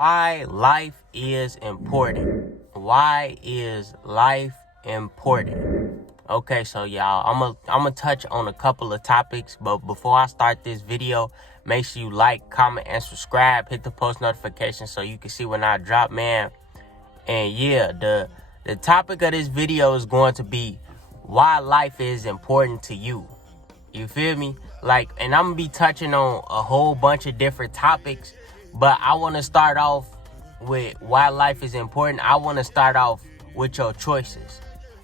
Why life is important. Why is life important? Okay, so y'all, I'm gonna touch on a couple of topics, but before I start this video, make sure you like, comment, and subscribe. Hit the post notification so you can see when I drop, man. And yeah, the topic of this video is going to be why life is important to you. You feel me? And I'm gonna be touching on a whole bunch of different topics, but I want to start off with why life is important. I want to start off with your choices.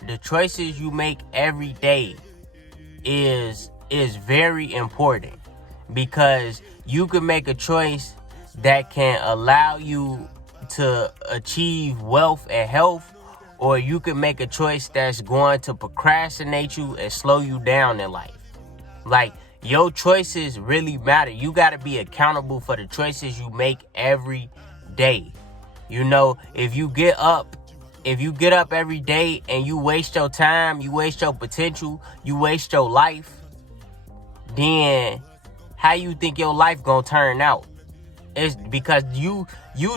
The choices you make every day is very important, because you can make a choice that can allow you to achieve wealth and health, or you can make a choice that's going to procrastinate you and slow you down in life. Your choices really matter. You got to be accountable for the choices you make every day. You know, if you get up every day and you waste your time, you waste your potential, you waste your life, then how you think your life gonna turn out? It's because you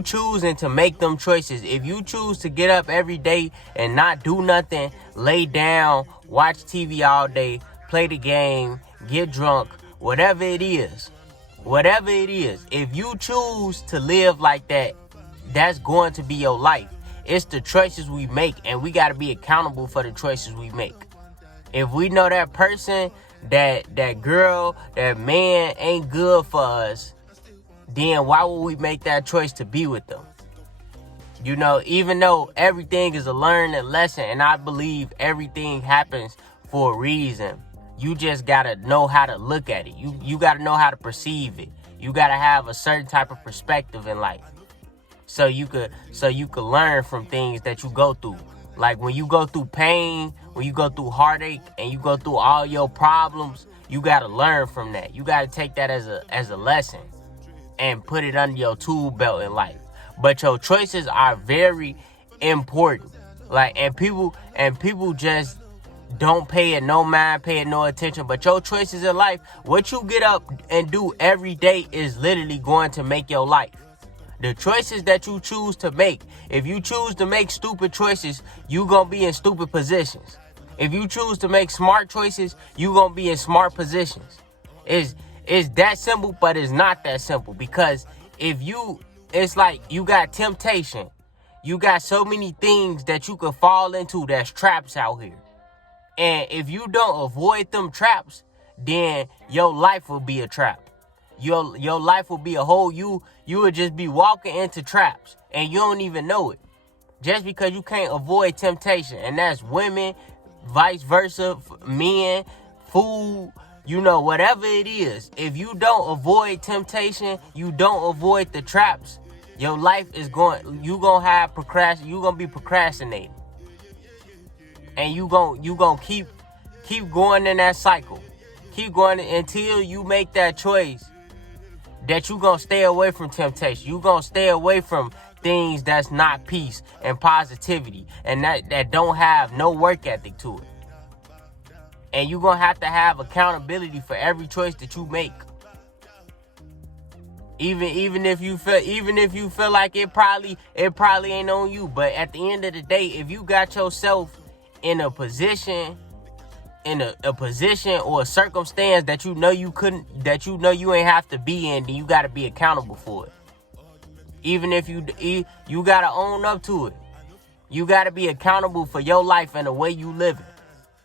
choosing to make them choices. If you choose to get up every day and not do nothing, lay down, watch TV all day, play the game, get drunk, whatever it is, if you choose to live like that, that's going to be your life. It's the choices we make, and we got to be accountable for the choices we make. If we know that person, that girl, that man ain't good for us, then why would we make that choice to be with them? You know, even though everything is a learning lesson, and I believe everything happens for a reason, you just gotta know how to look at it. You gotta know how to perceive it. You gotta have a certain type of perspective in life, so you could learn from things that you go through. Like when you go through pain, when you go through heartache, and you go through all your problems, you gotta learn from that. You gotta take that as a lesson and put it under your tool belt in life. But your choices are very important. And people just don't pay it no mind, pay it no attention. But your choices in life, what you get up and do every day, is literally going to make your life. The choices that you choose to make, if you choose to make stupid choices, you gonna be in stupid positions. If you choose to make smart choices, you gonna be in smart positions. It's that simple, but it's not that simple, because it's like you got temptation. You got so many things that you could fall into that's traps out here. And if you don't avoid them traps, then your life will be a trap. Your life will be a hole. You would just be walking into traps and you don't even know it, just because you can't avoid temptation. And that's women, vice versa, men, food, whatever it is. If you don't avoid temptation, you don't avoid the traps, your life is you're gonna be procrastinating. And you gonna keep going in that cycle. Keep going until you make that choice that you gonna stay away from temptation. You gonna stay away from things that's not peace and positivity, and that don't have no work ethic to it. And you're gonna have to have accountability for every choice that you make. Even if you feel like it probably ain't on you. But at the end of the day, if you got yourself in a position or a circumstance that you ain't have to be in, then you got to be accountable for it. Even if you got to own up to it. You got to be accountable for your life and the way you live it.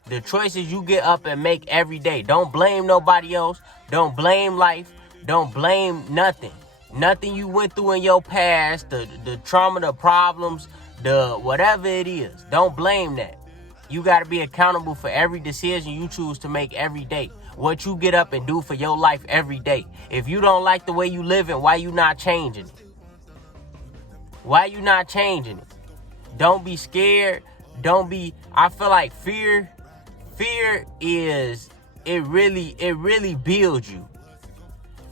The choices you get up and make every day. Don't blame nobody else. Don't blame life. Don't blame nothing. Nothing you went through in your past, the trauma, the problems, the whatever it is. Don't blame that. You got to be accountable for every decision you choose to make every day. What you get up and do for your life every day. If you don't like the way you living, why you not changing it? Why you not changing it? Don't be scared. I feel like fear really builds you.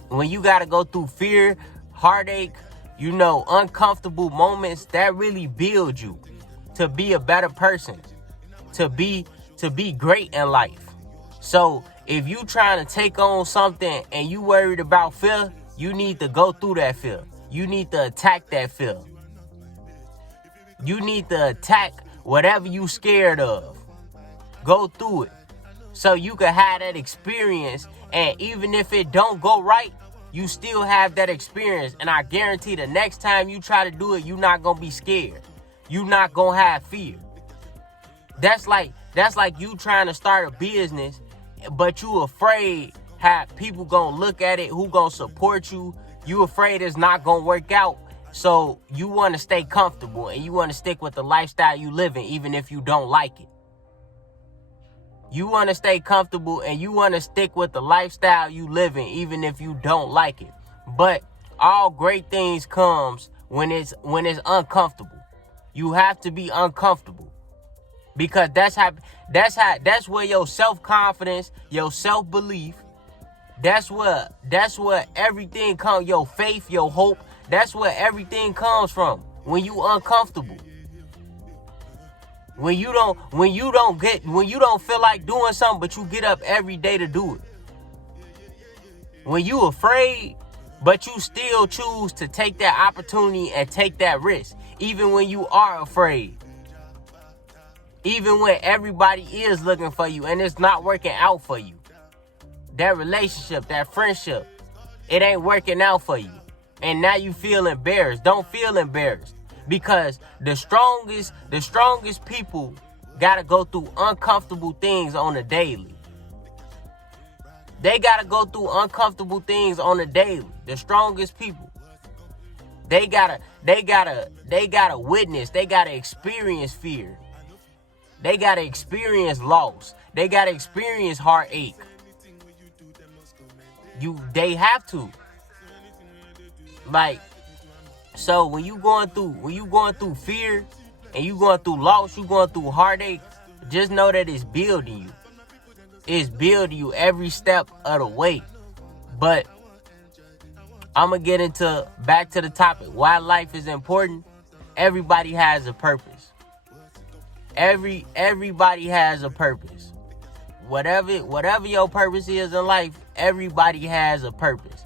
When you got to go through fear, heartache, uncomfortable moments, that really builds you to be a better person, to be great in life. So if you trying to take on something and you worried about fear, you need to go through that fear. You need to attack that fear. You need to attack whatever you scared of. Go through it so you can have that experience, and even if it don't go right, you still have that experience, and I guarantee the next time you try to do it, you're not gonna be scared. You're not gonna have fear. That's like you trying to start a business, but you afraid how people gonna look at it, who gonna support you. You afraid it's not gonna work out, so you want to stay comfortable and you want to stick with the lifestyle you live in, even if you don't like it. You want to stay comfortable and you want to stick with the lifestyle you live in, even if you don't like it. But all great things comes when it's uncomfortable. You have to be uncomfortable, because that's where your self-confidence, your self-belief, that's where everything comes, your faith, your hope, that's where everything comes from. When you uncomfortable. When you don't feel like doing something, but you get up every day to do it. When you afraid, but you still choose to take that opportunity and take that risk, even when you are afraid. Even when everybody is looking for you and it's not working out for you. That relationship, that friendship, it ain't working out for you. And now you feel embarrassed. Don't feel embarrassed. Because the strongest people gotta go through uncomfortable things on a daily. They gotta go through uncomfortable things on a daily. The strongest people. They gotta witness. They gotta experience fear. They gotta experience loss. They gotta experience heartache. They have to. Like, so when you going through fear and you going through loss, you going through heartache, just know that it's building you. It's building you every step of the way. But I'm gonna get back to the topic. Why life is important. Everybody has a purpose. Everybody has a purpose. Whatever your purpose is in life, everybody has a purpose.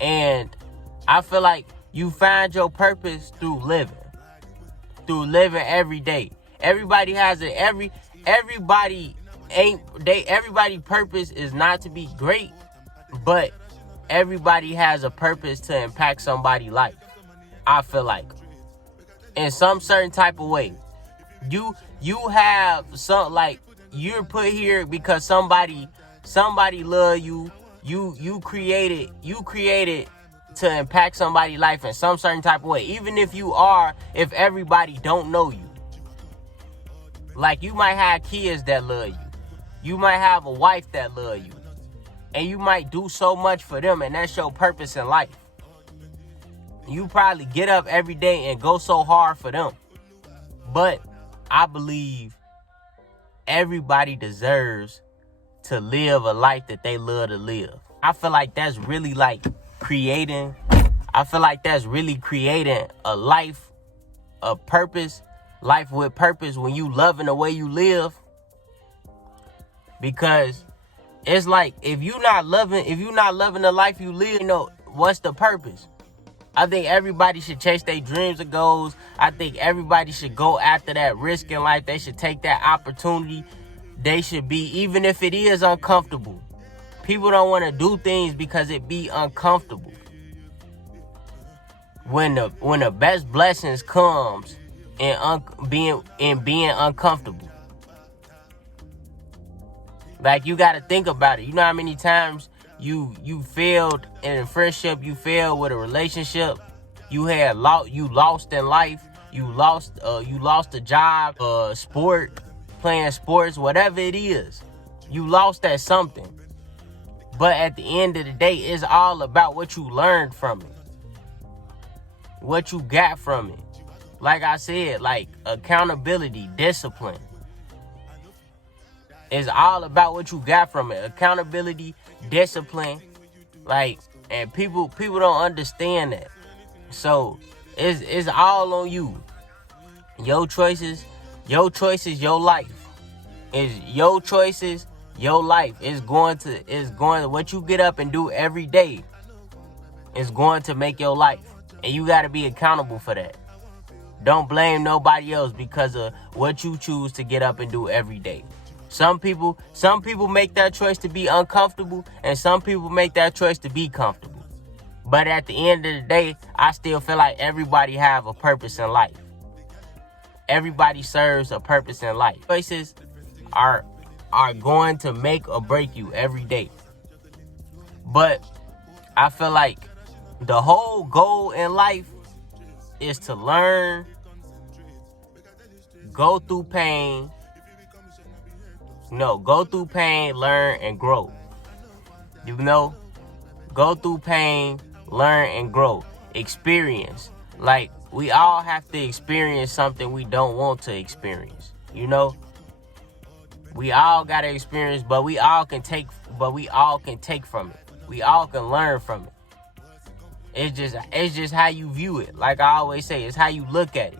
And I feel like you find your purpose through living every day. Everybody has it. Everybody purpose is not to be great, but everybody has a purpose to impact somebody's life. I feel like, in some certain type of way, you have some, like, you're put here because somebody love you. You created to impact somebody's life in some certain type of way. Even if everybody don't know you. Like, you might have kids that love you. You might have a wife that love you. And you might do so much for them, and that's your purpose in life. You probably get up every day and go so hard for them. But I believe everybody deserves to live a life that they love to live. I feel like that's really creating a life of purpose, life with purpose, when you loving the way you live. Because it's like, if you're not loving the life you live, what's the purpose? I think everybody should chase their dreams and goals. I think everybody should go after that risk in life. They should take that opportunity. They should be, even if it is uncomfortable. People don't want to do things because it be uncomfortable. When the best blessings comes in being uncomfortable. Like, you got to think about it. You know how many times you failed in a friendship, you failed with a relationship, you lost in life, you lost a job, sport, playing sports, whatever it is. You lost at something. But at the end of the day, it's all about what you learned from it. What you got from it. Like I said, like, accountability, discipline. It's all about what you got from it. Accountability, discipline. Like, and people don't understand that. So it's all on you. Your choices, your life. It's your choices, your life. It's going to what you get up and do every day is going to make your life. And you got to be accountable for that. Don't blame nobody else because of what you choose to get up and do every day. Some people make that choice to be uncomfortable, and some people make that choice to be comfortable. But at the end of the day, I still feel like everybody have a purpose in life. Everybody serves a purpose in life. Choices are going to make or break you every day. But I feel like the whole goal in life is to learn, go through pain, learn, and grow. Go through pain, learn, and grow. Experience. Like, we all have to experience something we don't want to experience. We all got to experience, but we all can take from it. We all can learn from it. It's just how you view it. Like I always say, it's how you look at it.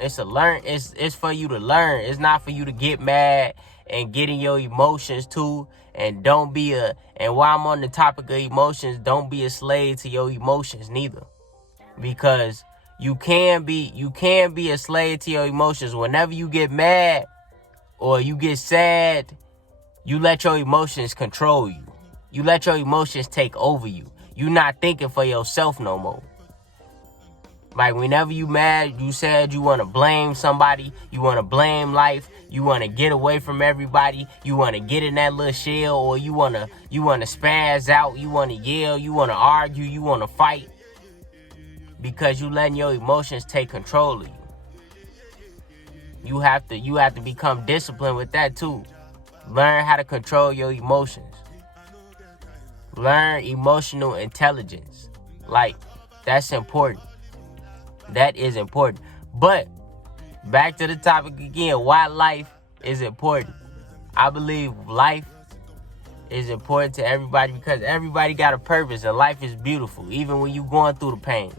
It's for you to learn. It's not for you to get mad and get in your emotions too. And while I'm on the topic of emotions, don't be a slave to your emotions neither. Because you can be a slave to your emotions. Whenever you get mad or you get sad, you let your emotions control you. You let your emotions take over you. You're not thinking for yourself no more. Like, whenever you mad, you said you want to blame somebody, you want to blame life, you want to get away from everybody, you want to get in that little shell, or you want to spaz out, you want to yell, you want to argue, you want to fight, because you letting your emotions take control of you. You have to become disciplined with that too. Learn how to control your emotions. Learn emotional intelligence. Like, that's important. That is important. But back to the topic again, why life is important. I believe life is important to everybody because everybody got a purpose, and life is beautiful, even when you going through the pain.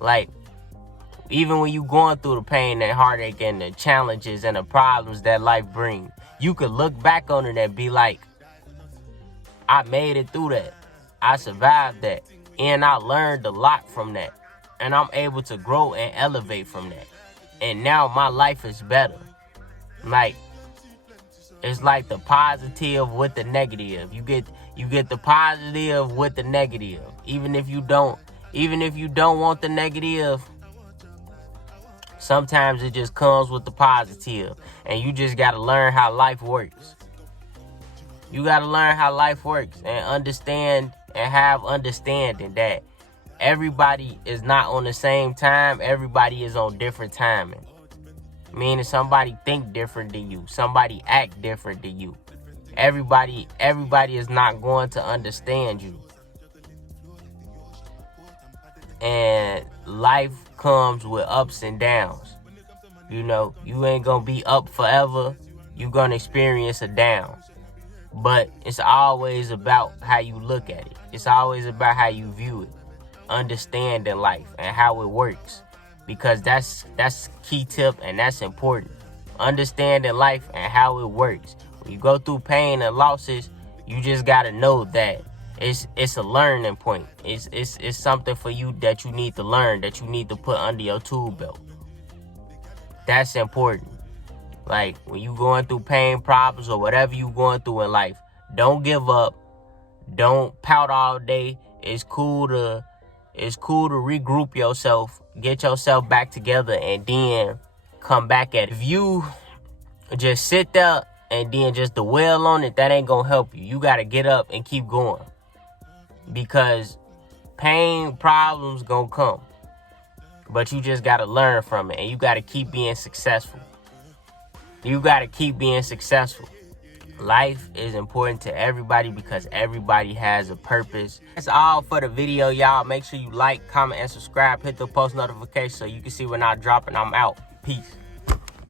Like, even when you going through the pain and heartache and the challenges and the problems that life brings, you could look back on it and be like, I made it through that. I survived that. And I learned a lot from that. And I'm able to grow and elevate from that. And now my life is better. Like, it's like the positive with the negative. You get the positive with the negative. Even if you don't want the negative, sometimes it just comes with the positive. And you just got to learn how life works. You got to learn how life works and understand and have understanding that everybody is not on the same time. Everybody is on different timing. Meaning somebody think different than you. Somebody act different than you. Everybody is not going to understand you. And life comes with ups and downs. You ain't gonna be up forever. You gonna experience a down. But it's always about how you look at it. It's always about how you view it. Understanding life and how it works. Because that's key tip, and that's important. Understanding life and how it works. When you go through pain and losses, you just gotta know that it's a learning point. It's something for you that you need to learn, that you need to put under your tool belt. That's important. Like, when you going through pain, problems, or whatever you going through in life, don't give up. Don't pout all day. It's cool to regroup yourself, get yourself back together, and then come back at it. If you just sit there and then just dwell on it, that ain't gonna help you. You gotta get up and keep going. Because pain, problems gonna come. But you just gotta learn from it, and you gotta keep being successful. You gotta keep being successful. Life is important to everybody because everybody has a purpose. That's all for the video, y'all. Make sure you like, comment, and subscribe. Hit the post notification so you can see when I drop, and I'm out. Peace.